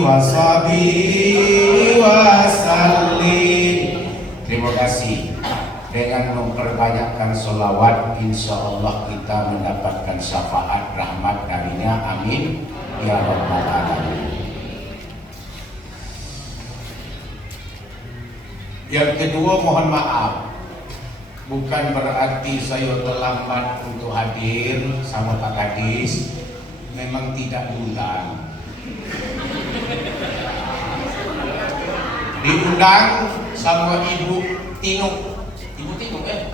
wa sahbihi wa sallim. Terima kasih. Dengan memperbanyakkan sholawat, insya Allah kita mendapatkan syafaat rahmat darinya. Amin ya rabbal alamin. Yang kedua, mohon maaf, bukan berarti saya terlambat untuk hadir sama Pak Kadis. Memang tidak diundang. Diundang sama Ibu Tinuk. Ibu Tinuk ya?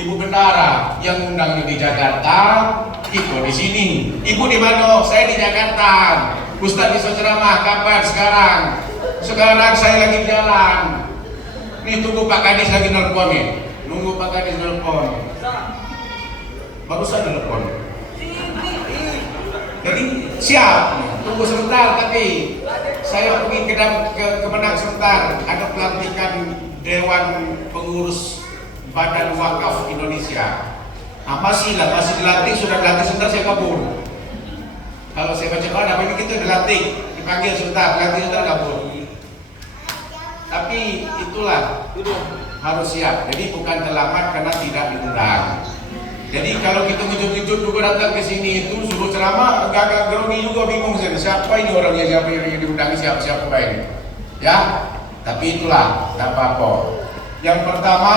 Ibu Bendara yang undang di Jakarta, kita di sini. Ibu di mana? Saya di Jakarta. Ustaz bisa ceramah kapan? Sekarang. Sekarang saya lagi jalan. Nih tunggu Pak Kadis lagi nelpon nih. Nunggu Pak Kadis nelpon. Barusan nelpon. Jadi siap. Tunggu sebentar, tapi saya pergi ke Menang sebentar. Ada pelantikan Dewan Pengurus Badan Wakaf Indonesia. Masih dilantik, sudah dilantik sebentar saya kabur. Kalau saya baca apa ini kita dilantik, dipanggil sebentar, dilantik sebentar kabur. Tapi itulah harus siap. Jadi bukan terlambat karena tidak diundang. Jadi kalau kita ngejut-ngejut juga datang ke sini itu suruh ceramah, agak grogi juga, bingung saya. Siapa ini orangnya, siapa yang diundang, siapa ini? Ya, tapi itulah, tidak apa-apa. Yang pertama,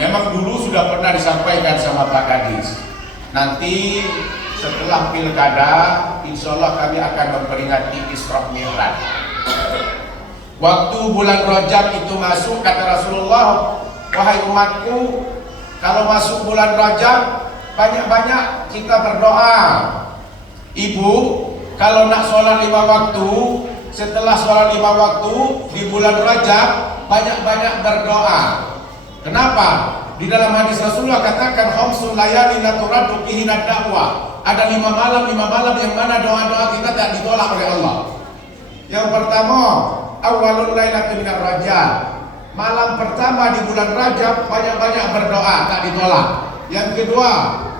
memang dulu sudah pernah disampaikan sama Pak Kadis. Nanti setelah pilkada, insya Allah kami akan memperingati Isra Mi'raj. Waktu bulan Rajab itu masuk, kata Rasulullah, wahai umatku, kalau masuk bulan Rajab, banyak-banyak kita berdoa. Ibu, kalau nak sholat 5 waktu, setelah sholat 5 waktu di bulan Rajab, banyak-banyak berdoa. Kenapa? Di dalam hadis Rasulullah katakan, khamsul layali la turaddu fihi ad-da'wa. Ada 5 malam yang mana doa-doa kita tak ditolak oleh Allah. Yang pertama, awalul lailatul minar Rajab. Malam pertama di bulan Rajab banyak-banyak berdoa, tak ditolak. Yang kedua,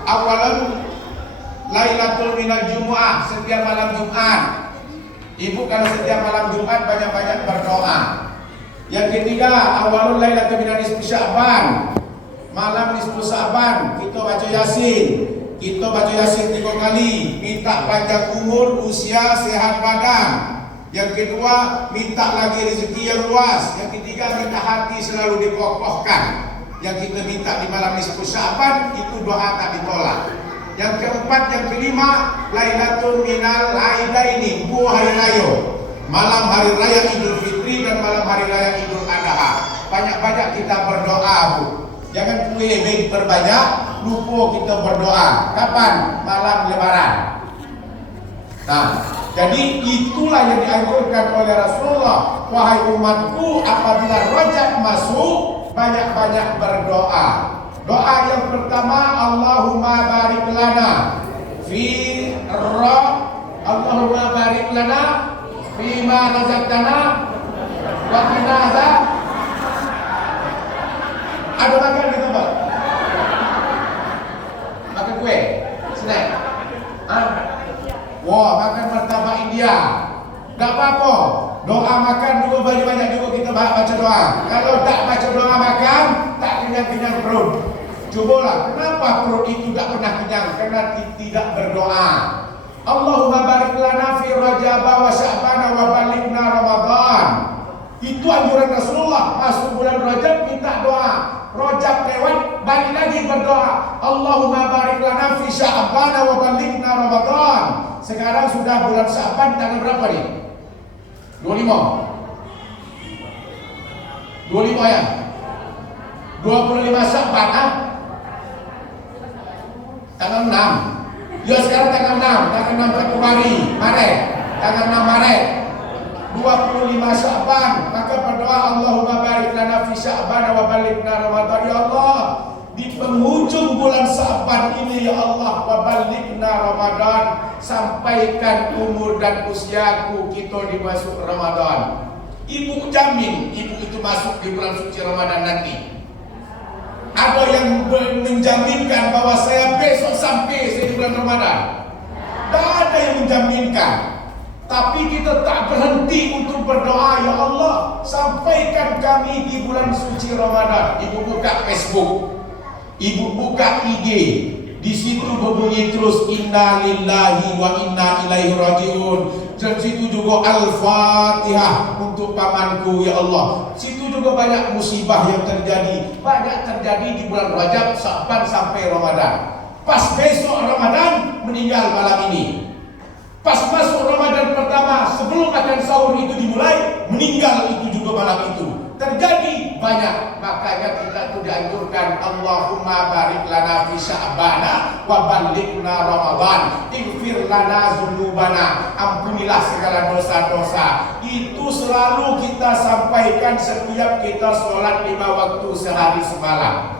awalul lailatul minal Jumu'ah, setiap malam Jumat. Ibu kalau setiap malam Jumat banyak-banyak berdoa. Yang ketiga, awalul lailatul minal nisfu Sya'ban. Malam nisfu Sya'ban kita baca Yasin. Kita baca Yasin 3 kali, minta panjang umur, usia, sehat badan. Yang kedua, minta lagi rezeki yang luas. Yang ketiga, minta hati selalu dikokohkan. Yang kita minta di malam nisfu Sya'ban itu doa tak ditolak. Yang keempat, yang kelima, Lailatul Minal Aidaini, 2 hari raya. Malam hari raya Idul Fitri dan malam hari raya Idul Adha. Banyak-banyak kita berdoa, Bu. Jangan kue berbanyak, lupa kita berdoa. Kapan? Malam Lebaran. Nah, jadi itulah yang dianjurkan oleh Rasulullah. Wahai umatku, apabila Rajab masuk, banyak-banyak berdoa. Doa yang pertama, Allahumma barik lana fi Allahumma barik lana fima razaqtana wa qina azab. Ada makan gitu, Pak? Makan kue? Snack? Wah, makan martabak India. Gak apa-apa. Doa makan juga banyak-banyak juga kita baca doa. Kalau tak baca doa makan, tak kenyang-kenyang perut. Cobalah, kenapa perut itu tak pernah kenyang? Karena tidak berdoa. Allahumma barik lana fi Rajab wa Sya'ban wa balighna Ramadan. Itu anjuran Rasulullah. Masuk bulan Rajab minta doa. Rajab lewat, balik lagi berdoa. Allahumma barik lana fi Sya'ban wa balighna Ramadan. Sekarang sudah bulan Sya'ban, tanggal berapa nih? 25 ya? 25 Sya'ban, tanggal 6. Ya sekarang tanggal 6 Februari, Maret. Tanggal 6 Maret 25 Sya'ban. Maka berdoa Allahumma barik lana fi Sya'ban wa balighna Ramadan. Ya Allah, di penghujung bulan Sya'ban ini, ya Allah, wa balighna Ramadan, sampaikan umur dan usiaku kita dimasuk Ramadan. Ibu jamin ibu itu masuk di bulan suci Ramadan nanti. Ada yang menjaminkan bahwa saya besok sampai di bulan Ramadan? Tidak ada yang menjaminkan. Tapi kita tak berhenti untuk berdoa, ya Allah, sampaikan kami di bulan suci Ramadan. Ibu buka Facebook, ibu buka IG, di situ berbunyi terus inna lillahi wa inna ilaihi rajiun. Dan situ juga Al-Fatihah untuk pamanku, ya Allah. Situ juga banyak musibah yang terjadi, banyak terjadi di bulan Rajab, Sya'ban sampai Ramadan. Pas besok Ramadan meninggal malam ini. Pas masuk Ramadan pertama, sebelum makan sahur itu dimulai, meninggal itu juga malam itu. Terjadi banyak. Makanya kita itu dianjurkan, Allahumma barik lana fi sya'bana wa ballighna Ramadan, ighfir lana dzunubana, ampunilah segala dosa-dosa. Itu selalu kita sampaikan setiap kita sholat 5 waktu sehari semalam.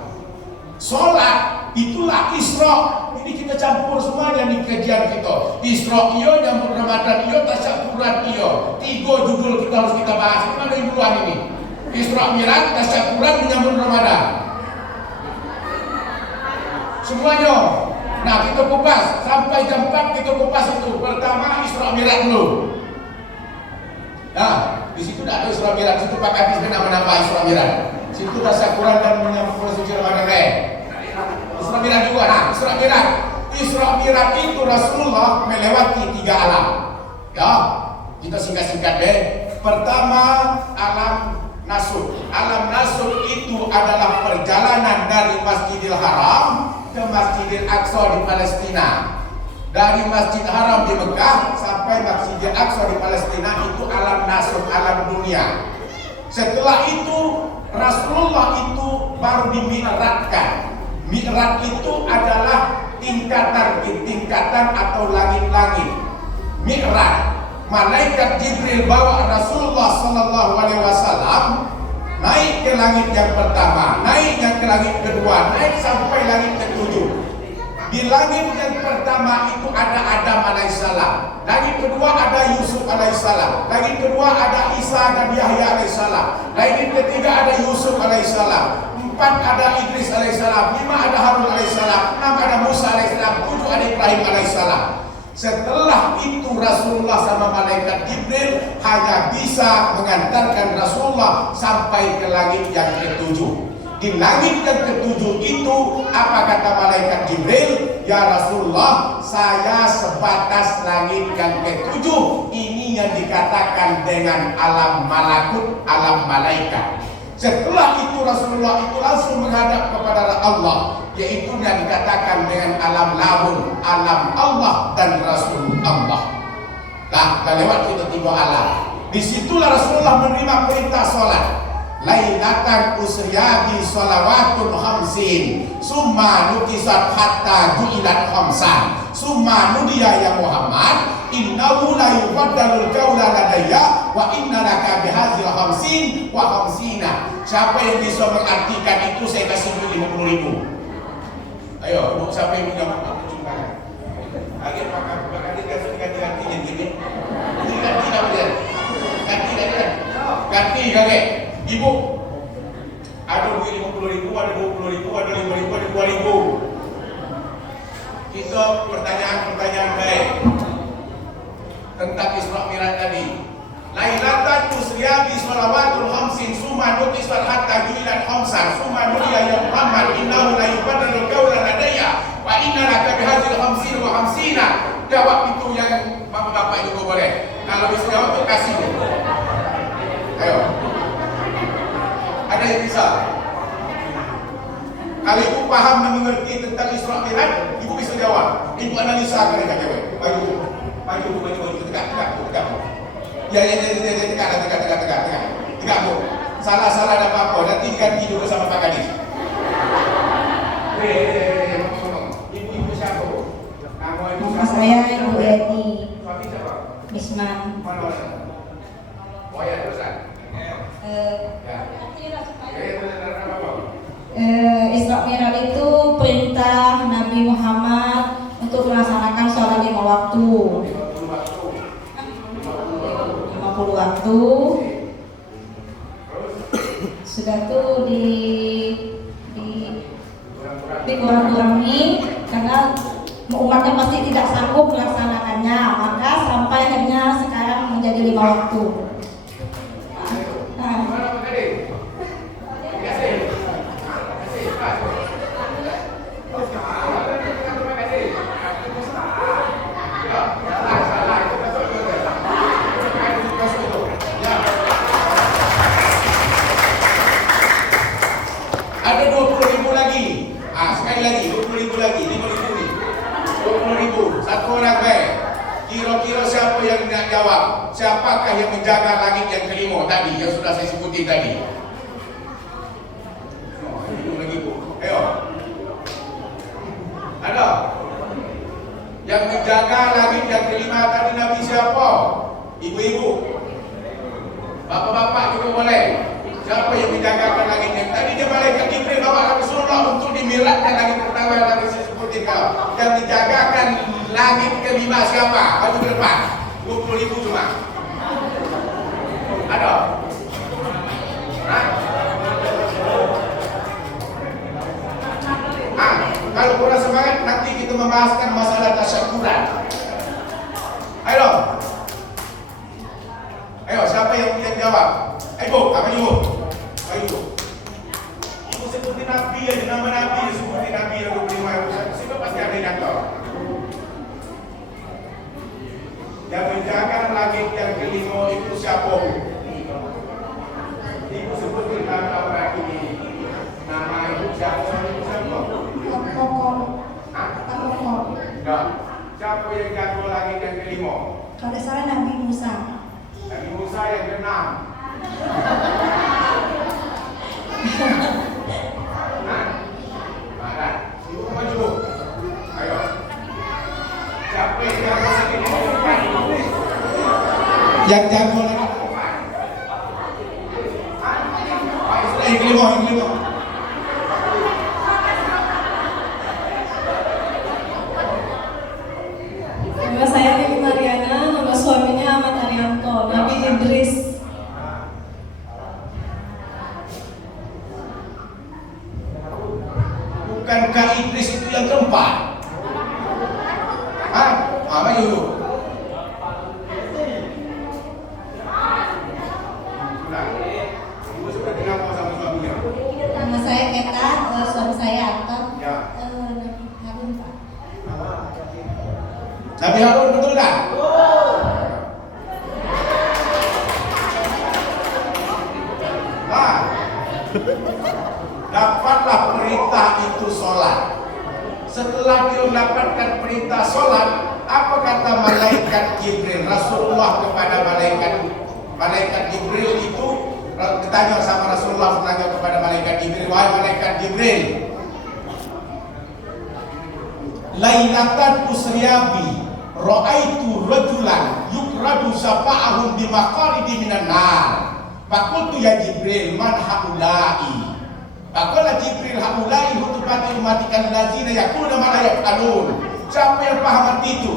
Sholat itulah Isra. Ini kita campur semuanya di kajian kita. Isra iyo, nyambut Ramadan iyo, tasyakuran iyo. 3 judul kita harus kita bahas. Mana yang duluan ini? Isra Mi'raj, tasyakuran, menyambut Ramadan. Semuanya. Nah, kita kupas sampai jam 4 kita kupas itu. Pertama Isra Mi'raj dulu. Nah, di situ tidak ada Isra Mi'raj. Situ Pak Kadis nama-nama Isra Mi'raj. Situ tasyakuran dan menyambut bulan suci Ramadan. Isra Mi'raj juga. Nah, Isra Mi'raj itu Rasulullah melewati 3 alam. Ya, kita singkat-singkat deh. Pertama, alam nasuk. Alam nasuk itu adalah perjalanan dari Masjidil Haram ke Masjidil Aqsa di Palestina. Dari Masjid Haram di Mekah sampai Masjidil Aqsa di Palestina, itu alam nasuk, alam dunia. Setelah itu Rasulullah itu baru dimi'rajkan. Mi'raj itu adalah tingkatan atau langit-langit. Mi'raj, malaikat Jibril bawa Rasulullah sallallahu alaihi wasallam naik ke langit yang pertama, naik yang ke langit kedua, naik sampai langit ketujuh. Di langit yang pertama itu ada Adam alaihissalam, langit kedua ada Yusuf alaihissalam, langit kedua ada Isa dan Yahya alaihissalam, langit ketiga ada Yusuf alaihissalam, 4 ada Idris alaihissalam, 5 ada Harun alaihissalam, 6 ada Musa alaihissalam, 7 ada Ibrahim alaihissalam. Setelah itu Rasulullah sama malaikat Jibril hanya bisa mengantarkan Rasulullah sampai ke langit yang ketujuh. Di langit yang ketujuh itu apa kata malaikat Jibril? Ya Rasulullah, saya sebatas langit yang ketujuh. Ini yang dikatakan dengan alam malakut, alam malaikat. Setelah itu Rasulullah itu langsung menghadap kepada Allah, yaitu yang dikatakan dengan alam lahun, alam Allah dan Rasul Allah. Nah, lewat kita 3 alam. Disitulah Rasulullah menerima perintah sholat. Lailatan usriya bi sholawatun khamsin, summa nukisat hatta ju'ilat khamsan, summa nudiya ya Muhammad, innahu la yubaddalul qawla ladayya wa inna laka bihadzal khamsin wa khamsina. Siapa yang bisa mengartikan itu saya kasih 50.000. Ayo, untuk siapa yang punya mampu cumbangan. Lagi Pak Kadis kasih ganti gini. Ini ganti apa dia? Ganti kakek. Ibu, ada duit 50.000, ada 20.000, ada 5.000, ada 2.000. Kita pertanyaan baik tentang Isra Mi'raj tadi. Lailatan usriya bi shalawatul khamsin, summa nuqisat hatta ju'ilat khamsan, summa nudiya ya Muhammad, innahu la yubaddalul qawla ladayya wa inna laka bihadzal khamsin wa khamsina. Jawab itu yang bapak-bapak juga boleh. Kalau bisa jawab tuh kasih. Ayo. Ada yang bisa? Kalau ibu paham dan mengerti tentang Isra Mi'raj, ibu bisa jawab. Ibu analisa mereka jawab. Maju, tegak. Ya, tegak bu. Salah ada apa-apa. Nanti ganti juga sama Pak Kadis. Ibu siapa bu? Nama saya Ibu Eti Suami siapa? Misman. Mana? Oh ya, terusan. Isra Mi'raj itu perintah Nabi Muhammad untuk melaksanakan sholat 5 waktu. 50 waktu. Sudah tuh dikurang-kurangi karena umatnya pasti tidak sanggup melaksanakannya, maka sampai akhirnya sekarang waktu. Nah, ada 20.000 lagi. Sekali lagi 20.000 lagi, 5.000 nih. 20.000, satu orang baik. Kira-kira siapa yang nak jawab? Siapakah yang menjaga langit yang kelima tadi yang sudah saya sebutin tadi? Minum lagi bu. Ayo. Ada? Yang menjaga langit yang kelima tadi Nabi siapa? Ibu-ibu. Bapak-bapak juga boleh. Siapa yang menjagakan langit yang tadi dia malaikat Jibril bawa Rasulullah untuk dimiratkan langit pertama yang Nabi sebutin kau. Yang menjagakan langit kelima siapa? Baju ke depan. 20.000 cuma. Ada? Kalau kurang semangat nanti kita membahaskan masalah tasyakuran. Ayo. Ayo, siapa yang jawab? Ayo, apa ibu? Ayo. Ibu sebutin Nabi aja, nama Nabi sebutin Nabi yang 25. Siapa pasti ada yang tahu. Yang menjaga langit yang kelima itu siapa? Ibu sebutin nama orang ini. Nama ibu siapa? Enggak. Siapa yang jaga langit yang kelima? kalau salah Nabi Musa. Nabi Musa yang keenam. Mana? Ibu maju. Ayo. Siapa yang jaga langit yang kelima? Yang jago lagi yang kelima. Nama saya Bibi Mariana, nama suaminya Ahmad Arianto, Nabi Idris. Bukankah Idris itu yang keempat? Hah? Apa dulu? Nama saya Keta, suami saya Atta. Ya. Nabi Harun Pak. Nabi Harun betul tak? Dapatlah perintah itu sholat. Setelah dia mendapatkan perintah sholat, apa kata malaikat Jibril? Rasulullah kepada malaikat Jibril itu ditanya sama Rasulullah, bertanya kepada malaikat Jibril, wahai malaikat Jibril, lailatan usriyabi ra'aitu rajulan yukradu syafa'ahum bimaqaridi minan nar. Faqultu ya Jibril man haula'i? Faqala Jibril haula'i hutubati umatikan lazina yaquluna ma la yaf'alun. Siapa yang paham arti itu?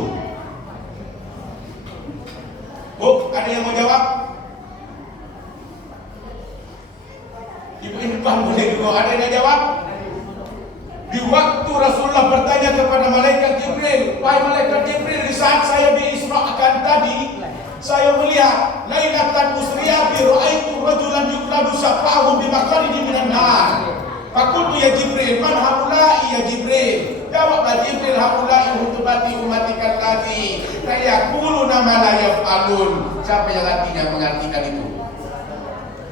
Bu, ada yang mau jawab? Ibu ini paham boleh juga. Ada yang jawab? Di waktu Rasulullah bertanya kepada malaikat Jibril, wahai malaikat Jibril, di saat saya diisrakan tadi, saya melihat lailatan usriya bi ra'aitu rajulan yukradu syafa'ahum bi maqaridi minan nar. Faqultu ya Jibril, man haula'i ya Jibril? Jawablah Jibril, haula'i hutubati umatikal ladzi la yaquluna ma la yaf'alun. Siapa yang artinya mengartikan itu?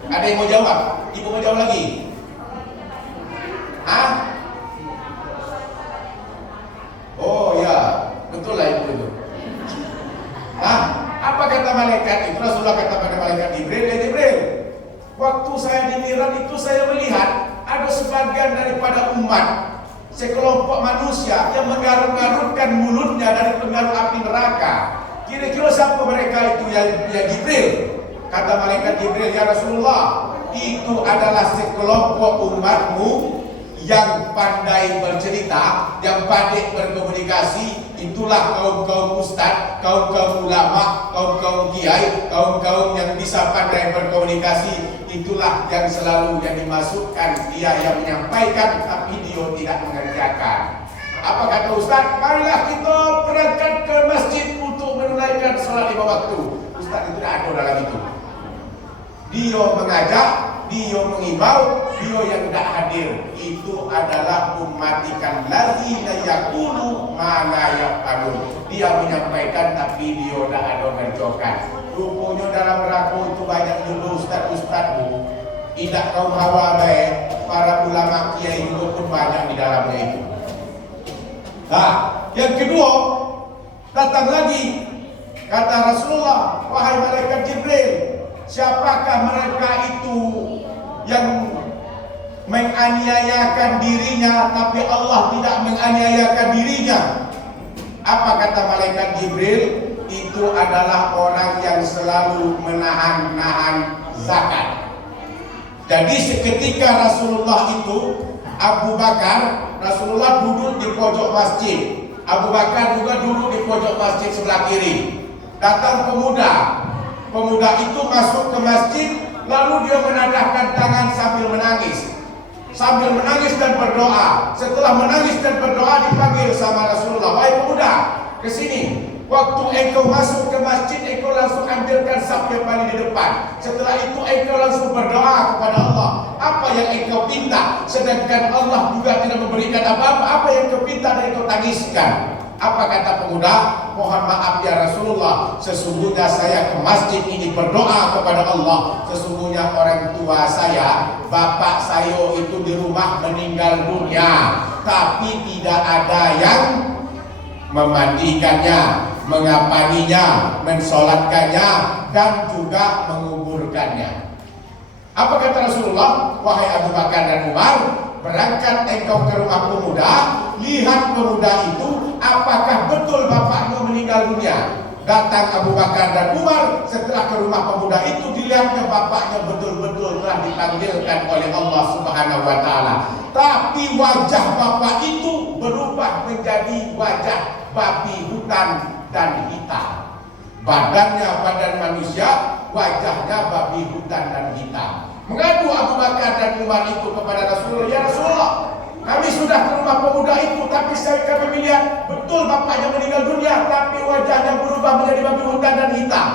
Ada yang mau jawab? Ibu mau jawab lagi? Hah? Oh ya, betul lah ibu itu. Nah, apa kata malaikat itu? Rasulullah kata pada malaikat Jibril, ya Jibril, waktu saya di Mi'raj itu saya melihat ada sebagian daripada umat, sekelompok manusia yang menggaruk-garukkan mulutnya dari pengaruh api neraka. Kira-kira siapa mereka itu ya Jibril? Kata malaikat Jibril, ya Rasulullah, itu adalah sekelompok umatmu yang pandai bercerita, yang pandai berkomunikasi. Itulah kaum-kaum ustaz, kaum-kaum ulama, kaum-kaum kiai, kaum-kaum yang bisa pandai berkomunikasi. Itulah yang selalu yang dimasukkan, dia yang menyampaikan tapi dia tidak mengerjakan. Apa kata ustaz? Marilah kita berangkat ke masjid untuk menunaikan salat 5 waktu. Ustaz itu tidak ada dalam dia mengajak, dia mengimbau, dia yang tidak hadir. Itu adalah ummatikan ladzina yaqulu ma la yaf'alun. Dia menyampaikan tapi dia tidak ada ngerjakan. Rupanya dalam neraka itu banyak dulu ustaz-ustaz bu. Tidak kaum hawa baik, para ulama kiai juga pun banyak di dalamnya itu. Nah, yang kedua, datang lagi kata Rasulullah, wahai malaikat Jibril, siapakah mereka itu yang menganiayakan dirinya tapi Allah tidak menganiayakan dirinya? Apa kata malaikat Jibril? Itu adalah orang yang selalu menahan-nahan zakat. Jadi seketika Rasulullah itu, Abu Bakar, Rasulullah duduk di pojok masjid, Abu Bakar juga duduk di pojok masjid sebelah kiri. Datang pemuda, pemuda itu masuk ke masjid, lalu dia menadahkan tangan sambil menangis dan berdoa. Setelah menangis dan berdoa, dipanggil sama Rasulullah, wahai pemuda, ke sini. Waktu engkau masuk ke masjid, engkau langsung ambilkan saf yang paling di depan. Setelah itu engkau langsung berdoa kepada Allah. Apa yang engkau pinta, sedangkan Allah juga tidak memberikan apa-apa. Apa yang engkau pinta dan engkau tangiskan. Apa kata pemuda? Mohon maaf ya Rasulullah, sesungguhnya saya ke masjid ini berdoa kepada Allah. Sesungguhnya orang tua saya, bapak saya itu di rumah meninggal dunia, tapi tidak ada yang memandikannya, mengapaninya, mensolatkannya, dan juga menguburkannya. Apa kata Rasulullah? Wahai Abu Bakar dan Umar, berangkat engkau ke rumah pemuda, lihat pemuda itu, apakah betul bapaknya meninggal dunia. Datang Abu Bakar dan Umar, setelah ke rumah pemuda itu, dilihatnya bapaknya betul-betul telah dipanggilkan oleh Allah Subhanahu wa Ta'ala. Tapi wajah bapak itu berubah menjadi wajah babi hutan dan hitam. Badannya badan manusia, wajahnya babi hutan dan hitam. Mengadu Abu Bakar dan Umar itu kepada Rasulullah, ya Rasulullah, kami sudah ke rumah pemuda itu, tapi kami melihat betul bapaknya meninggal dunia, tapi wajahnya berubah menjadi babi hutan dan hitam.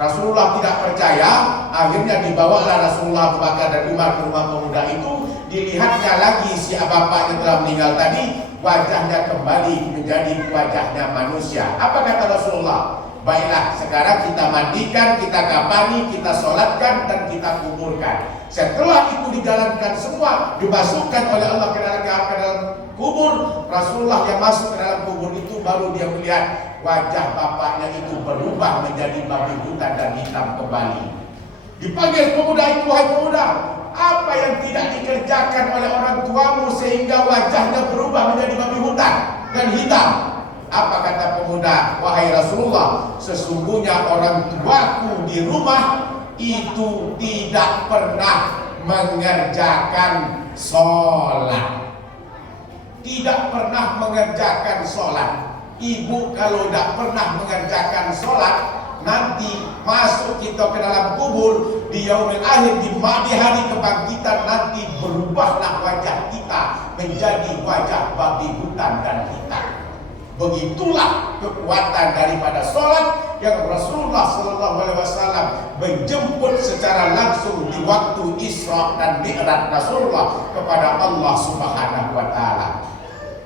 Rasulullah tidak percaya, akhirnya dibawalah Rasulullah, Abu Bakar dan Umar ke rumah pemuda itu. Dilihatnya lagi si bapak yang telah meninggal tadi, wajahnya kembali menjadi wajahnya manusia. Apa kata Rasulullah? Baiklah, sekarang kita mandikan, kita kafani, kita sholatkan, dan kita kuburkan. Setelah itu dijalankan semua, dimasukkan oleh Allah ke dalam kubur. Rasulullah yang masuk ke dalam kubur itu baru dia melihat wajah bapaknya itu berubah menjadi babi hutan dan hitam kembali. Dipanggil pemuda itu, wahai pemuda, apa yang tidak dikerjakan oleh orang tuamu sehingga wajahnya berubah menjadi babi hutan dan hitam? Apa kata pemuda? Wahai Rasulullah, sesungguhnya orang tuaku di rumah itu tidak pernah mengerjakan sholat. Tidak pernah mengerjakan sholat. Ibu kalau tidak pernah mengerjakan sholat, nanti masuk kita ke dalam kubur di yaumil akhir, di hari kebangkitan, nanti berubahlah wajah kita menjadi wajah babi hutan dan hitam. Begitulah kekuatan daripada sholat yang Rasulullah SAW menjemput secara langsung di waktu Isra dan Mi'raj Rasulullah kepada Allah Subhanahu wa Ta'ala.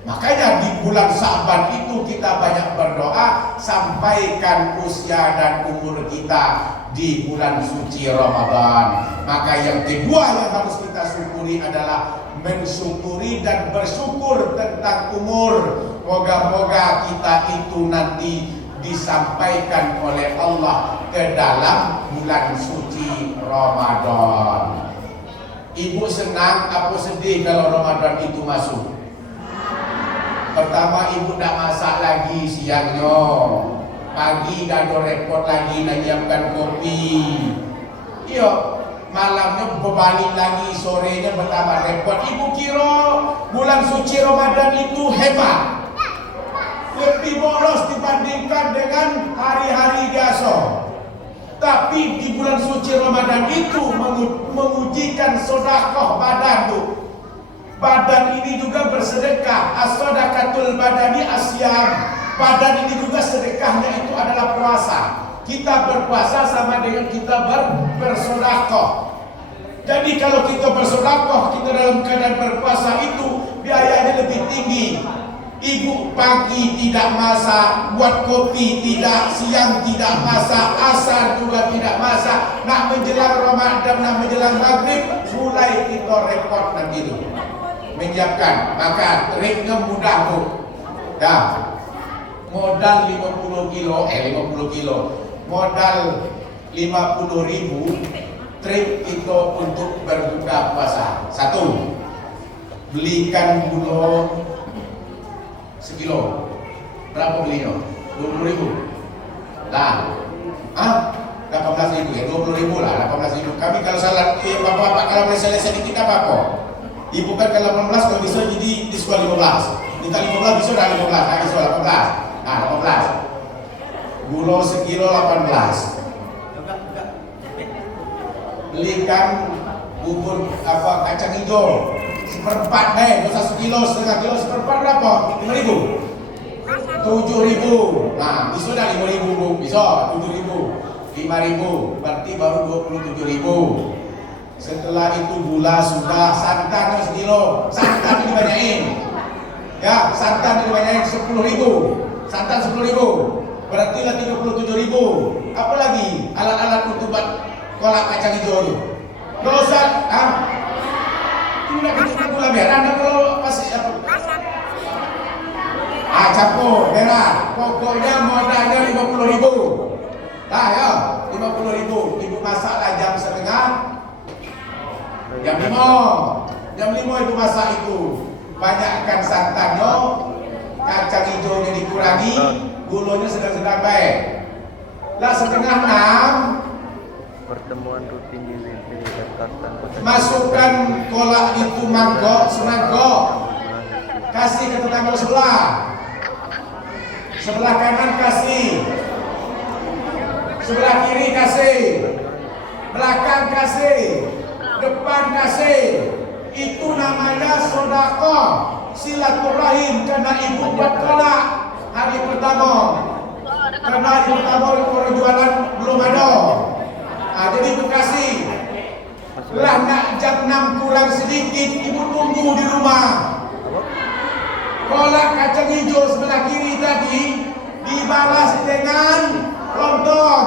Makanya di bulan Sa'ban itu kita banyak berdoa, sampaikan usia dan umur kita di bulan suci Ramadan. Maka yang kedua yang harus kita syukuri adalah mensyukuri dan bersyukur tentang umur. Moga-moga kita itu nanti disampaikan oleh Allah ke dalam bulan suci Ramadan. Ibu senang apa sedih kalau Ramadan itu masuk? Pertama, ibu tak masak lagi siangnya, pagi dah ada repot lagi nak nyiapkan kopi. Iya, malamnya berbalik lagi, sorenya bertambah repot. Ibu kira bulan suci Ramadan itu hebat, lebih boros dibandingkan dengan hari-hari biasa. Tapi di bulan suci Ramadan itu mengujikan sedekah badan tuh. Badan ini juga bersedekah. As-sadaqatul badani asyam. Badan ini juga sedekahnya itu adalah puasa. Kita berpuasa sama dengan kita bersedekah. Jadi kalau kita bersedekah, kita dalam keadaan berpuasa itu biayanya lebih tinggi. Ibu pagi tidak masak, buat kopi tidak, siang tidak masak, asar juga tidak masak. Nak menjelang Ramadan, nak menjelang maghrib, mulai kita repot nanti itu menyiapkan. Maka triknya mudah bu. Dah, modal 50 kilo, modal 50.000. Trik kita untuk berbuka puasa. 1, belikan gula sekilo. Berapa belinya? 20.000. Lah, 18.000 ya, 20.000 lah, 18.000. Kami kalau salah, bapak-bapak kalau boleh selesai sedikit apa? Ibu kan kalau 18 kalau bisa jadi diskon 15. Minta 15 bisa dah 15, nah bisa 18. Nah, 18. Gula sekilo 18. Belikan bubur kacang hijau seperempat dosa sekilo, setengah kilo, seperempat berapa? 5.000. 7.000. Nah, bisa dah 5.000 bu, bisa 7.000. 5.000 berarti baru 27.000. Setelah itu gula sudah, santan sekilo, santan dibanyain. Ya, santan dibanyain 10.000. Santan 10.000. Berarti lah 37.000. Apa lagi alat-alat untuk buat kolak kacang hijau itu? Dosa, tidak kita gula merah, anda kalau pasti apa? Campur merah. Pokoknya modalnya 50.000. Nah ya, 50.000. Ibu masaklah jam setengah, jam 5. Jam 5 ibu masak itu. Banyakkan santannya, kacang hijaunya dikurangi, gulanya sedang-sedang baik. Lah setengah 6. Pertemuan rutin ini didekatkan Masukkan kolak itu mangkok, semangkok. Kasih ke tetangga sebelah. Sebelah kanan kasih. Sebelah kiri kasih. Belakang kasih. Depan kasih. Itu namanya sedekah, silaturahim, karena ibu buat kolak hari pertama. Karena hari pertama orang jualan belum ada. Jadi ibu kasih. Lah nak jam 6 kurang sedikit, ibu tunggu di rumah. Kolak kacang hijau sebelah kiri tadi dibalas dengan lontong.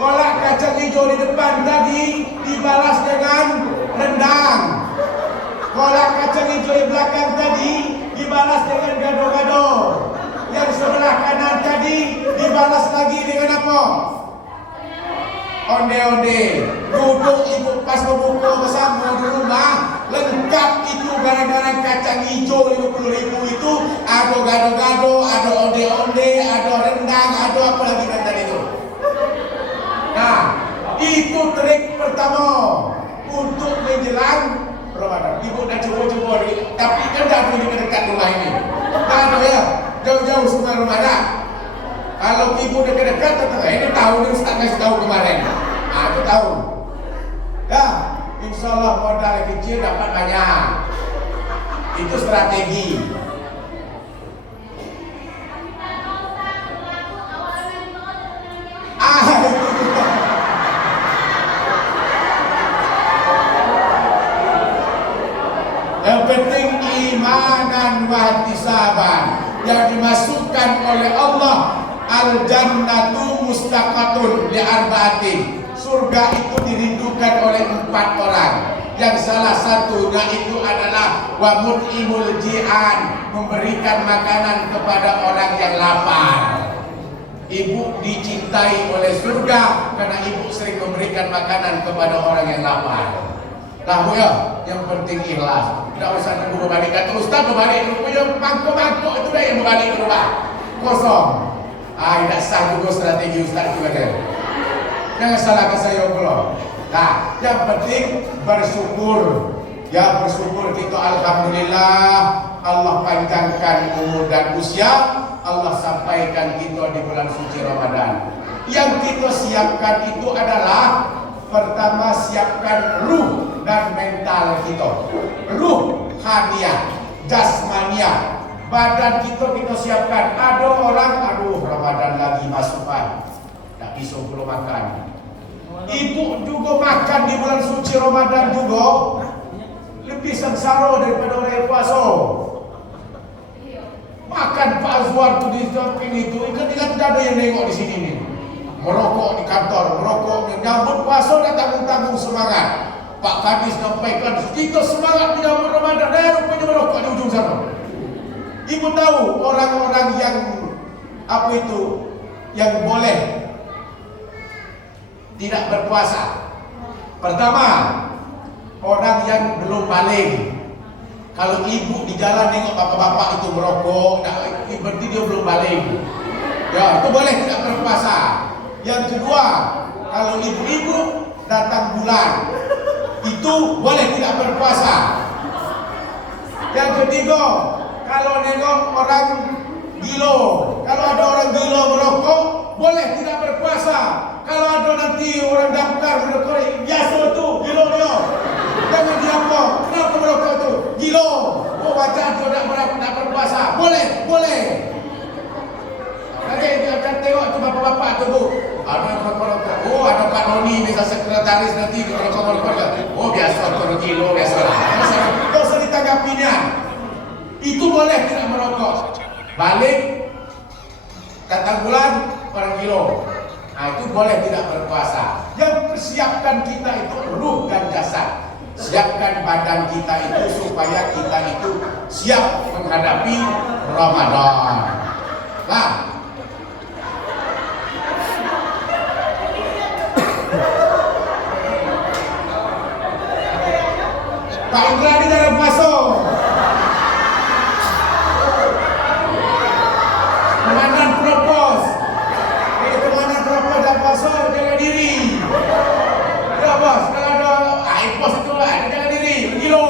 Kolak kacang hijau di depan tadi dibalas dengan rendang. Kolak kacang hijau di belakang tadi dibalas dengan gado-gado. Yang sebelah kanan tadi dibalas lagi dengan apa? Onde-onde. Duduk ibu pas membuka bersama di rumah, lengkap itu barang-barang kacang hijau 50.000 itu. Ada gado-gado, ada onde-onde, ada rendang, ada apa lagi kan tadi itu. Nah, itu trik pertama untuk menjelang Ramadan. Ibu dah coba-coba ni, tapi kan dah ada di dekat rumah ini. Tak ada ya, jauh-jauh semua rumah dah. Kalau ibu dekat-dekat, tetangga ini tahu ni Ustaz kasih tahu kemarin. Itu tahu. Dah, insya Allah modal kecil dapat banyak. Itu strategi. Yang penting imanan wa ihtisaban, yang dimasukkan oleh Allah. Al-jannatu mustaqatun li arba'atin. Surga itu dirindukan oleh 4 orang. Yang salah satunya itu adalah wa mut'imul ji'an, memberikan makanan kepada orang yang lapar. Ibu dicintai oleh surga karena ibu sering memberikan makanan kepada orang yang lapar. Tahu ya, yang penting ikhlas. Tidak usah nunggu berbalik. Kata Ustaz berbalik ke rumah, mangkuk-mangkuk itu dah yang berbalik ke rumah. Kosong. Tidak sah juga strategi Ustaz juga kan. Jangan salahkan saya pula. Nah, yang penting bersyukur. Ya, bersyukur kita alhamdulillah Allah panjangkan umur dan usia, Allah sampaikan kita di bulan suci Ramadan. Yang kita siapkan itu adalah pertama siapkan ruh dan mental kita. Ruh haniah, jasmaniah. Badan kita siapkan. Ada orang, aduh Ramadan lagi masuk Pak. belum makan. Ibu juga makan di bulan suci Ramadan juga lebih sengsara daripada orang yang puasa. Makan Pak Azwar tu di samping itu, ikan tidak ada yang nengok di sini nih. Merokok di kantor, merokok menyambut puasa dan tanggung-tanggung semangat. Pak Kadis sampaikan kita semangat menyambut Ramadan, rupanya merokok di ujung sana. Ibu tahu orang-orang yang apa itu yang boleh tidak berpuasa. Pertama, orang yang belum balik. Kalau ibu di jalan tengok bapak-bapak itu merokok, berarti dia belum balik. Ya, itu boleh tidak berpuasa. Yang kedua, kalau ibu-ibu datang bulan, itu boleh tidak berpuasa. Yang ketiga, kalau nengok orang gilo, kalau ada orang gilo merokok, boleh tidak berpuasa. Kalau ada nanti orang daftar merokok, biasa tu gilo dia. Jangan diapa, kenapa merokok tu? Gilo. Oh, baca dia tak berpuasa. Boleh, boleh. Nanti akan tengok tu bapak-bapak tu bu. Ada merokok. Oh, ada Pak Noni bisa sekretaris nanti merokok. Oh, biasa tu gilo, biasa. Tak usah ditanggapinya. Itu boleh tidak merokok. Balik datang bulan orang gilo. Nah, itu boleh tidak berpuasa. Yang persiapkan kita itu ruh dan jasad. Siapkan badan kita itu supaya kita itu siap menghadapi Ramadan. Nah, Pak Indra di dalam puasa. Komandan propos. Komandan propos dalam puasa jaga diri. Ya bos, kalau ada pos itu lah, jaga diri. Gilo.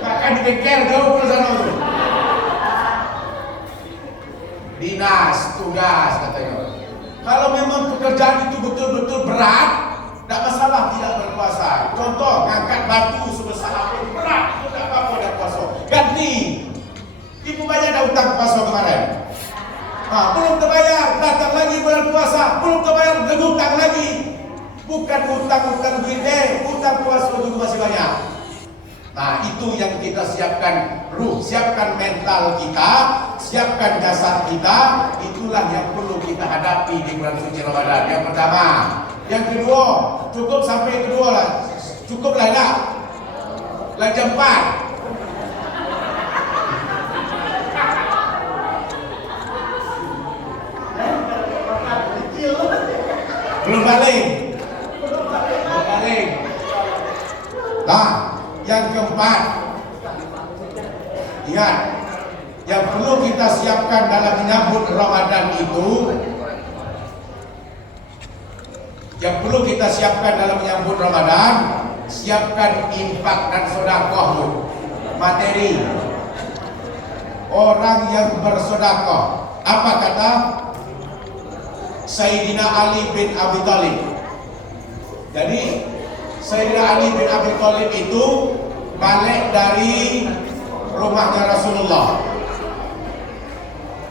Bahkan di bengkel jauh ke sana tu. Dinas, tugas katanya. Kalau memang pekerjaan itu betul-betul berat, tak masalah tidak berpuasa. Contoh, ngangkat batu sebesar apa berat, itu tak apa-apa dah puasa. Ganti. Ibu banyak dah hutang puasa kemarin. Belum terbayar, datang lagi bulan puasa, belum terbayar, berhutang lagi. Bukan hutang duit hutang puasa juga masih banyak. Nah, itu yang kita siapkan ruh, siapkan mental kita, siapkan jasad kita. Itulah yang perlu kita hadapi di bulan suci Ramadan. Yang pertama. Yang kedua, cukup sampai kedua lah. Cukup lah tak? Lah jam 4. Belum balik. Nah, yang keempat, ingat, yang perlu kita siapkan dalam menyambut Ramadan itu, yang perlu kita siapkan dalam menyambut Ramadan, siapkan infak dan sedekah, materi. Orang yang bersedekah, apa kata Sayyidina Ali bin Abi Thalib? Jadi Sayyidina Ali bin Abi Thalib itu balik dari rumahnya Rasulullah.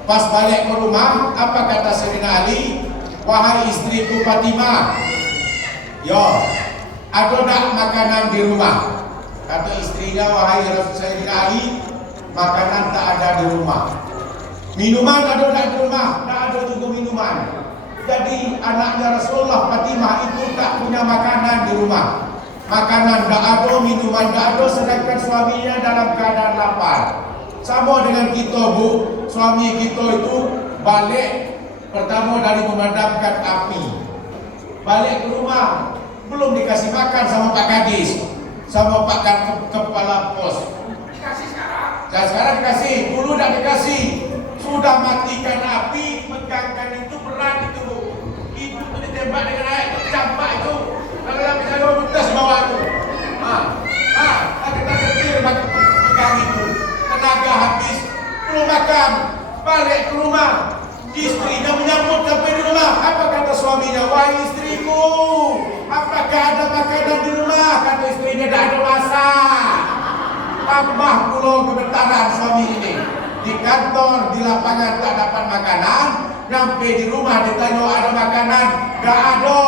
Pas balik ke rumah, apa kata Sayyidina Ali? Wahai istriku Fatimah, yo, ada tak makanan di rumah? Kata istrinya, wahai Sayyidina Ali, makanan tak ada di rumah. Minuman ada tak di rumah? Tak ada juga minuman. Jadi anaknya Rasulullah Fatimah itu tak punya makanan di rumah. Makanan tak ada, minuman tak ada, sedangkan suaminya dalam keadaan lapar. Sama dengan kita bu, suami kita itu balik pertama dari memadamkan api, balik ke rumah belum dikasih makan sama Pak Kadis, sama Pak Kepala Pos. Dikasih sekarang? Sekarang dikasih, dulu tak dikasih. Sudah matikan api, megangkan itu berat itu. Ibu itu ditembak dengan air campak itu. Kalau yang bisa betas bawah itu. Kita kecil pegang itu. Tenaga habis, belum makan, balik ke rumah. Istrinya menyambut sampai di rumah. Apa kata suaminya? Wahai istriku, apakah ada makanan di rumah? Kata istrinya, tidak ada masak. Tambah pula gemetaran suami ini. Di kantor, di lapangan tak dapat makanan. Nyampe di rumah ditanya ada makanan, gak ada.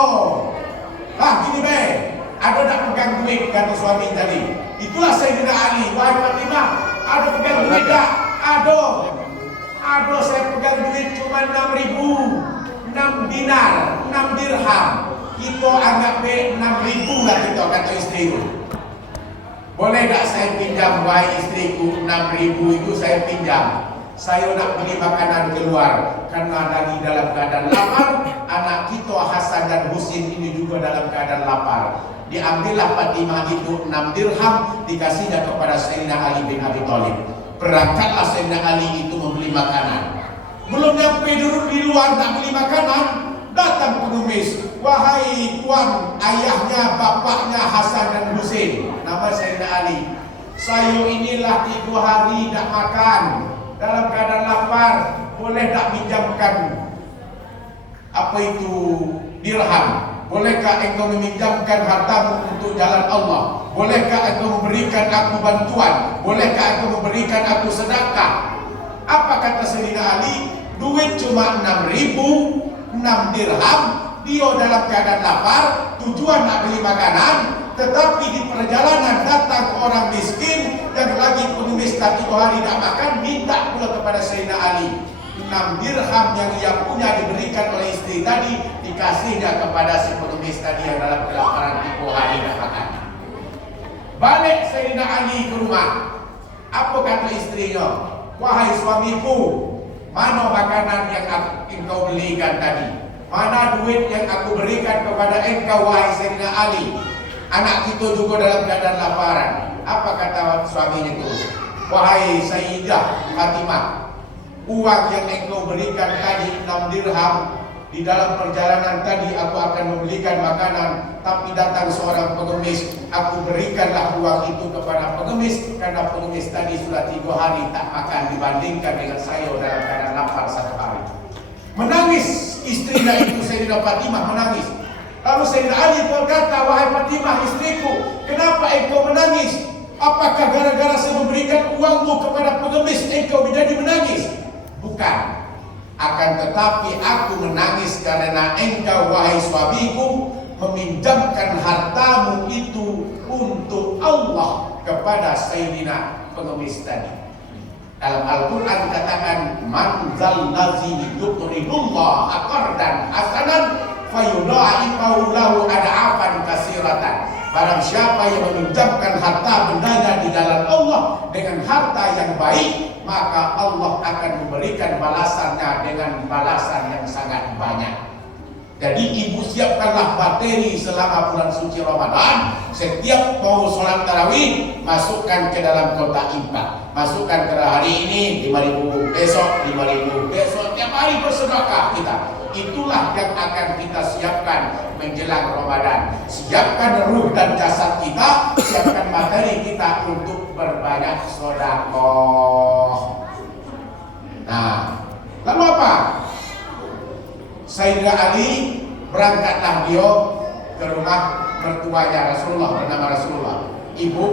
Lah gini be, ada tak pegang duit kata suami tadi. Itulah Sayyidina Ali. Wahai Fatimah, ada pegang duit tak? Ada. Ada, saya pegang duit cuma 6.000, 6 dinar, 6 dirham. Kita anggap be 6.000 lah kita kata istriku. Boleh tak saya pinjam wahai istriku 6.000 itu saya pinjam. Saya nak beli makanan keluar karena lagi dalam keadaan lapar. Anak kita Hasan dan Husin ini juga dalam keadaan lapar. Diambillah Fatimah itu 6 dirham, dikasihnya kepada Sayyidina Ali bin Abi Thalib. Berangkatlah Sayyidina Ali itu membeli makanan. Belum nyampe duduk di luar nak beli makanan, datang pengemis. Wahai tuan, ayahnya, bapaknya Hasan dan Husin, nama Sayyidina Ali. Saya inilah 3 hari tak makan, dalam keadaan lapar, boleh tak pinjamkan apa itu dirham? Bolehkah engkau meminjamkan hartamu untuk jalan Allah? Bolehkah engkau memberikan aku bantuan? Bolehkah engkau memberikan aku sedekah? Apa kata Sayyidina Ali? Duit cuma 6.000, 6 dirham. Dia dalam keadaan lapar, tujuan nak beli makanan, tetapi di perjalanan datang orang miskin yang lagi pengemis tadi 2 hari tak makan, minta pula kepada Sayyidina Ali 6 dirham yang ia punya diberikan oleh istri tadi, dikasihnya kepada si pengemis tadi yang dalam kelaparan 3 hari tak makan. Balik Sayyidina Ali ke rumah. Apa kata istrinya? Wahai suamiku, mana makanan yang engkau belikan tadi? Mana duit yang aku berikan kepada engkau wahai Sayyidina Ali? Anak kita juga dalam keadaan laparan. Apa kata suaminya itu? Wahai Sayyidah Fatimah, uang yang engkau berikan tadi 6 dirham, di dalam perjalanan tadi aku akan membelikan makanan, tapi datang seorang pengemis, aku berikanlah uang itu kepada pengemis, karena pengemis tadi sudah 3 hari tak makan dibandingkan dengan saya dalam keadaan lapar 1 hari. Menangis istrinya itu, Sayyidah Fatimah menangis. Lalu Sayyidina Ali berkata, wahai Fatimah istriku, kenapa engkau menangis? Apakah gara-gara saya memberikan uangmu kepada pengemis engkau menjadi menangis? Bukan. Akan tetapi aku menangis karena engkau wahai suamiku meminjamkan hartamu itu untuk Allah kepada Sayyidina pengemis tadi. Dalam Al-Quran dikatakan, man zallazi yuqridullah aqardan hasanan fayudha'ifahu lahu ad'afan katsiratan. Barang siapa yang meminjamkan harta bendanya di jalan Allah dengan harta yang baik, maka Allah akan memberikan balasannya dengan balasan yang sangat banyak. Jadi ibu siapkanlah bateri selama bulan suci Ramadan. Setiap mau sholat tarawih, masukkan ke dalam kotak infak. Masukkan ke hari ini 5.000, besok 5.000, besok tiap hari bersedekah kita. Itulah yang akan kita siapkan menjelang Ramadan. Siapkan ruh dan jasad kita, siapkan materi kita untuk berbanyak sedekah. Nah, lalu apa? Sayyidina Ali berangkatlah dia ke rumah mertuanya Rasulullah bernama Rasulullah. Ibu,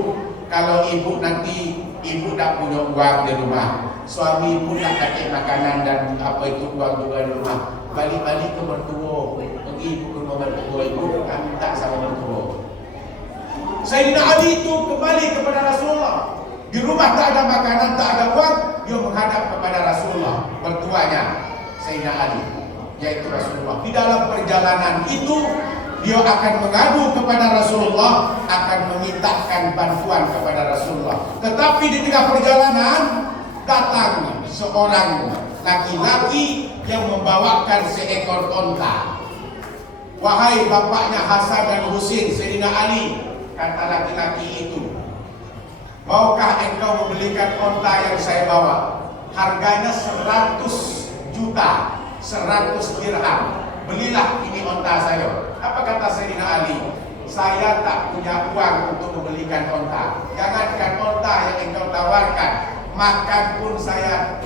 kalau ibu nanti ibu tak punya uang di rumah, suami pun tak kasih makanan dan apa itu uang juga di rumah, balik-balik ke mertua, pergi ibu ke rumah mertua ibu, kami minta sama mertua. Sayyidina Ali itu kembali kepada Rasulullah. Di rumah tak ada makanan, tak ada uang, dia menghadap kepada Rasulullah, mertuanya Sayyidina Ali, yaitu Rasulullah. Di dalam perjalanan itu dia akan mengadu kepada Rasulullah, akan memintakan bantuan kepada Rasulullah. Tetapi di tengah perjalanan datang seorang laki-laki yang membawakan seekor onta. Wahai bapaknya Hasan dan Husin, Sayyidina Ali, kata laki-laki itu, maukah engkau membelikan onta yang saya bawa? Harganya 100 juta, 100 dirham. Belilah ini onta saya. Apa kata Sayyidina Ali? Saya tak punya uang untuk membelikan onta. Jangankan onta yang engkau tawarkan, makan pun saya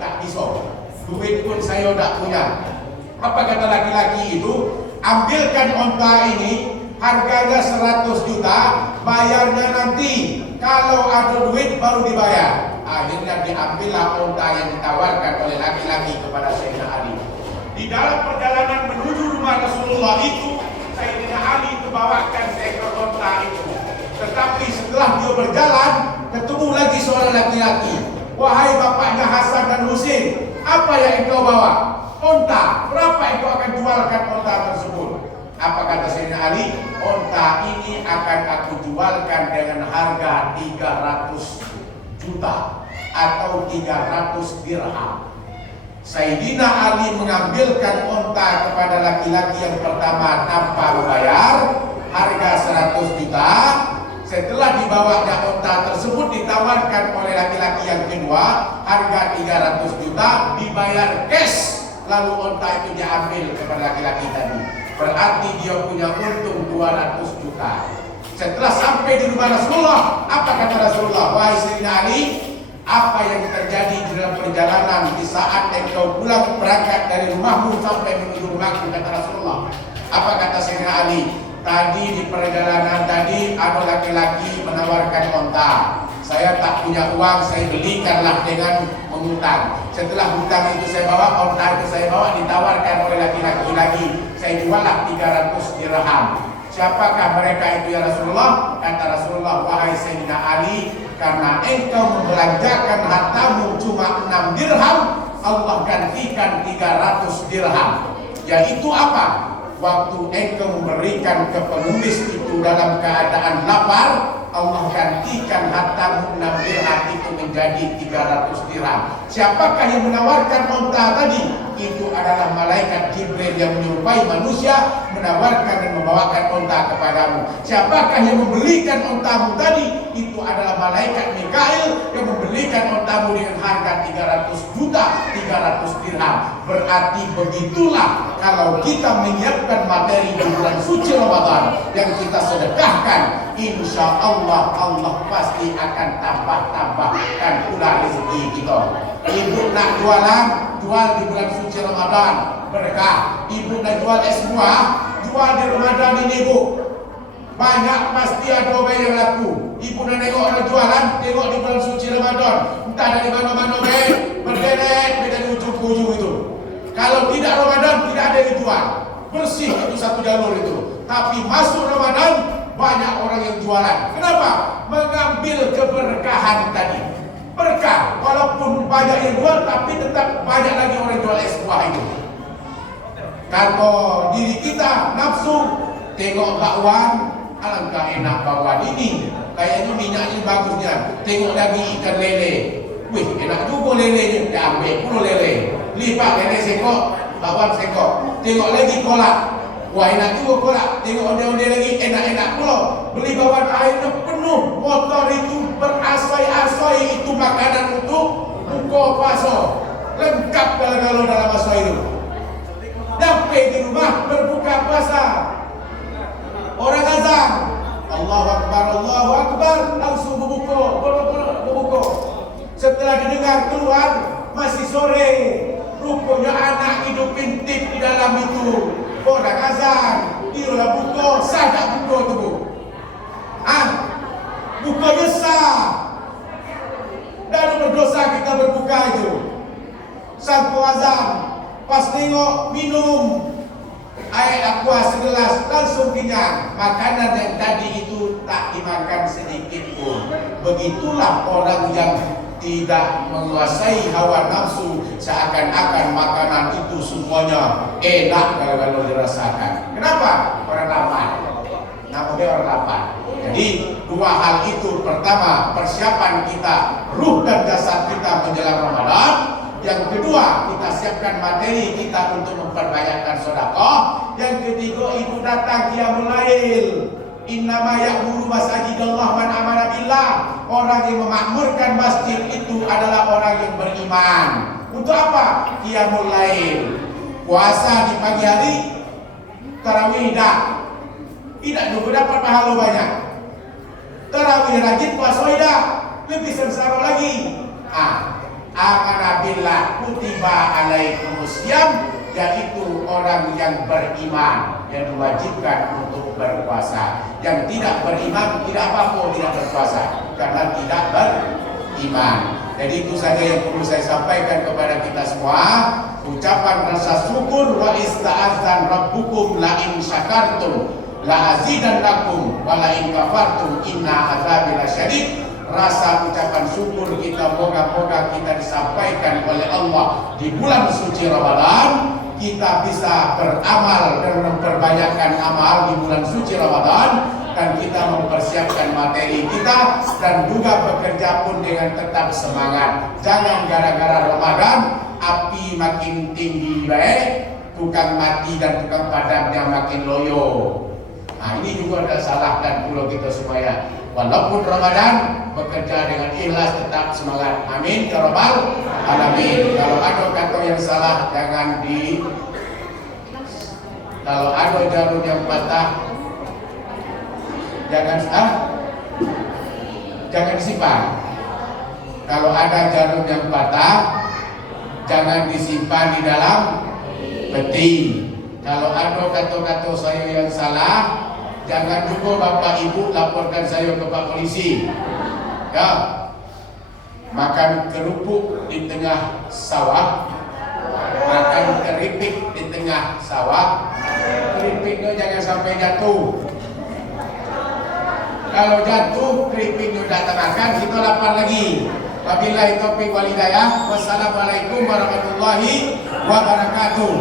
tak bisa. Duit pun saya tak punya. Apa kata laki-laki itu? Ambilkan onta ini, harganya 100 juta, bayarnya nanti. Kalau ada duit baru dibayar. Akhirnya diambillah unta yang ditawarkan oleh laki-laki kepada Sayyidina Ali. Di dalam perjalanan menuju rumah Rasulullah itu, Sayyidina Ali membawakan seekor unta itu. Tetapi setelah dia berjalan, ketemu lagi seorang laki-laki. Wahai bapaknya Hasan dan Husain, apa yang engkau bawa? Unta. Berapa engkau akan jualkan unta tersebut? Apa kata Sayyidina Ali? Unta ini akan aku jualkan dengan harga 300 juta atau 300 dirham. Sayyidina Ali mengambilkan unta kepada laki-laki yang pertama tanpa membayar, harga 100 juta. Setelah dibawanya unta tersebut ditawarkan oleh laki-laki yang kedua, harga 300 juta, dibayar cash. Lalu unta itu diambil kepada laki-laki tadi. Berarti dia punya untung 200 juta. Setelah sampai di rumah Rasulullah, apa kata Rasulullah? Wahai Sayyidina Ali, apa yang terjadi di dalam perjalanan di saat engkau pulang berangkat dari rumahmu sampai menuju rumahku, kata Rasulullah. Apa kata Sayyidina Ali? Tadi di perjalanan tadi ada laki-laki menawarkan unta. Saya tak punya uang, saya belikanlah dengan mengutang. Setelah hutang itu saya bawa, unta itu saya bawa, ditawarkan oleh laki-laki lagi. Saya juallah 300 dirham. Siapakah mereka itu ya Rasulullah? Kata Rasulullah, wahai Sayyidina Ali, karena engkau membelanjakan hartamu cuma 6 dirham, Allah gantikan 300 dirham. Yaitu apa? Waktu engkau memberikan ke pengemis itu dalam keadaan lapar, Allah gantikan hartamu 6 dirham itu menjadi 300 dirham. Siapakah yang menawarkan unta tadi? Itu adalah malaikat Jibril yang menyerupai manusia, menawarkan dan membawakan unta kepadamu. Siapakah yang membelikan untamu tadi? Itu adalah malaikat Mikail yang membelikan untamu dengan harga 300 juta, 300 dirham. Berarti begitulah kalau kita menyiapkan materi di bulan suci Ramadan yang kita sedekahkan, insya Allah Allah pasti akan tambah-tambahkan pula rezeki kita. Ibu nak jualan, jual di bulan suci Ramadan, berkah. Ibu nak jual es buah, jual di Ramadan ini bu. Banyak pasti ada orang yang laku. Ibu nak tengok orang jualan, tengok di bulan suci Ramadan. Entah dari mana-mana berderet dari ujung ke ujung itu. Kalau tidak Ramadan, tidak ada yang dijual. Bersih itu satu jalur itu. Tapi masuk Ramadan, banyak orang yang jualan. Kenapa? Mengambil keberkahan tadi. Berkah, walaupun banyak yang jual, tapi tetap banyak lagi orang jual es buah itu. Kalau diri kita nafsu, tengok bakwan, alangkah enak bakwan ini. Kayaknya minyaknya bagusnya. Tengok lagi ikan lele. Wih, enak juga lelenya. Dia ambil puluh lele. Lipat lele sekok, bakwan sekok. Tengok lagi kolak. Wah, enak juga kolak. Tengok onde-onde lagi, enak-enak pula. Beli bakwan airnya penuh. Motor itu berasai-asai, itu makanan untuk buka puasa. Lengkap kalau dalam puasa itu. Sampai di rumah berbuka puasa. Orang azan, Allahu Akbar, Allahu Akbar, langsung berbuka. Setelah didengar keluar, masih sore. Rupanya anak hidup intip di dalam itu. Orang azan, dia buka, sadar buka tu bu. Bukanya sah. Dan berdosa kita berbuka itu. Sampai azan, pas tengok minum air aqua segelas, langsung kenyang. Makanan yang tadi itu tak dimakan sedikit pun. Begitulah orang yang tidak menguasai hawa nafsu, seakan-akan makanan itu semuanya enak kalau dirasakan. Kenapa? Orang lapar. Namanya orang lapar. Jadi dua hal itu. Pertama, persiapan kita, ruh dan jasad kita menjelang Ramadan. Yang kedua, kita siapkan materi kita untuk memperbanyakkan sedekah. Yang ketiga, itu datang qiyamul lail. Innama ya'muru masajidallah man amana billah. Orang yang memakmurkan masjid itu adalah orang yang beriman. Untuk apa? Qiyamul lail. Puasa di pagi hari, tarawih tidak nunggu dapat pahala banyak. Tarawih rajin, puasa tidak, lebih sengsara lagi. Amana billah kutiba alaikumus syiyam, yaitu orang yang beriman yang diwajibkan untuk berpuasa. Yang tidak beriman tidak apa-apa tidak berpuasa karena tidak beriman. Jadi itu saja yang perlu saya sampaikan kepada kita semua. Ucapan rasa syukur wa ista'adzan rabbukum la in syakartum la azidannakum wa la in kafartum inna adzabi lasyadid. Rasa ucapan syukur kita moga-moga kita disampaikan oleh Allah di bulan suci Ramadan. Kita bisa beramal dan memperbanyakkan amal di bulan suci Ramadan, dan kita mempersiapkan materi kita dan juga bekerja pun dengan tetap semangat. Jangan gara-gara Ramadan api makin tinggi baik, tukang mati dan tukang padamnya makin loyo. Nah, ini juga ada salah dan pulau kita semuanya. Walaupun Ramadan bekerja dengan ikhlas tetap semangat. Amin ya rabbal alamin. Kalau ada kata yang salah jangan kalau ada jarum yang patah jangan disimpan. Kalau ada jarum yang patah jangan disimpan di dalam peti. Kalau ada kata-kata saya yang salah, jangan juga bapak ibu laporkan saya ke pak polisi. Ya, makan kerupuk di tengah sawah, makan keripik di tengah sawah, keripiknya jangan sampai jatuh. Kalau jatuh, keripiknya datang makan, kita lapar lagi. Wabillahi taufiq wal hidayah. Wassalamualaikum warahmatullahi wabarakatuh.